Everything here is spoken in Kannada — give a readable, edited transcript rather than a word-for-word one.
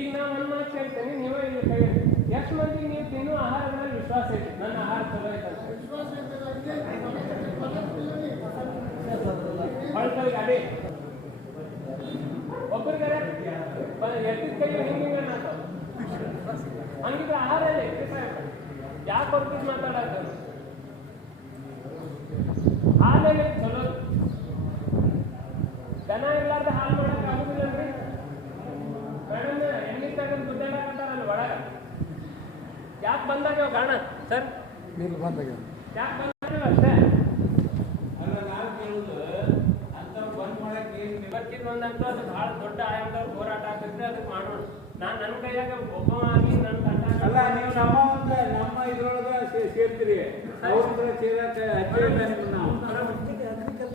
ಈಗ ನಾ ಒಂದು ಮಾತು ಕೇಳ್ತೇನೆ, ನೀವೇ ಇಲ್ಲಿ ಕೈ ಎಷ್ಟು ಮಂದಿಗೆ ನೀವು ತಿನ್ನೋ ಆಹಾರದ ಮೇಲೆ ವಿಶ್ವಾಸ ಐತಿ? ನನ್ನ ಆಹಾರ ಚಲೋ ಐತಂತ ಹೊಳ್ಕಲ್ ಗಾಡಿ ಒಬ್ಬರಿಗಾರೆ ಎತ್ತಿದ ಕೈ ಹಿಂಗೆ ನಾತಾವ ಹಂಗಿದ್ರೆ ಆಹಾರ ಯಾಕೆ ಹೊರತು ಮಾತಾಡೋದು? ಹಾಲಲ್ಲಿ ಚಲೋ ದನ ಇರ್ಲಾರ್ದ ಹಾಲು ಮಾಡಕ್ ಆಗುದಿಲ್ಲನ್ರಿ ಮೇಡಮ್. ಎಣ್ಣೆ ತಗೊಂಡು ಗುದ್ದಾಡಕತ್ತಾರಲ್ಲ ಒಳಗ, ಯಾಕೆ ಬಂದಾಗ್ಯಾವ ಗಾಣ ಸರ್? ಯಾಕೆ ಬಂದಾಗ್ಯಾವ ಅಷ್ಟೇ ಅಲ್ಲ. ನಾವು ಕೇಳುದು ಅಂತ ಬಂದ್ ಮಾಡಕ್ಕೆ ಇವತ್ತಿನ ಒಂದಂತೂ ಅದು ಬಹಳ ದೊಡ್ಡ ಆಯಾಮದವ್ರು ಹೋರಾಟ ಆಗ್ತೈತೆ, ಅದಕ್ಕೆ ಮಾಡೋಣ. ನಾನು ನನ್ನ ಕೈಯಾಗ ಒಬ್ಬ ಆಗಿ ನನ್ನ ತಂಡ ಅಲ್ಲ, ನೀವು ನಮ್ಮ ಇದ್ರೊಳಗ ಸೇರ್ತೀರಿ, ಅವ್ರ ಸೇರಕ್ಕೆ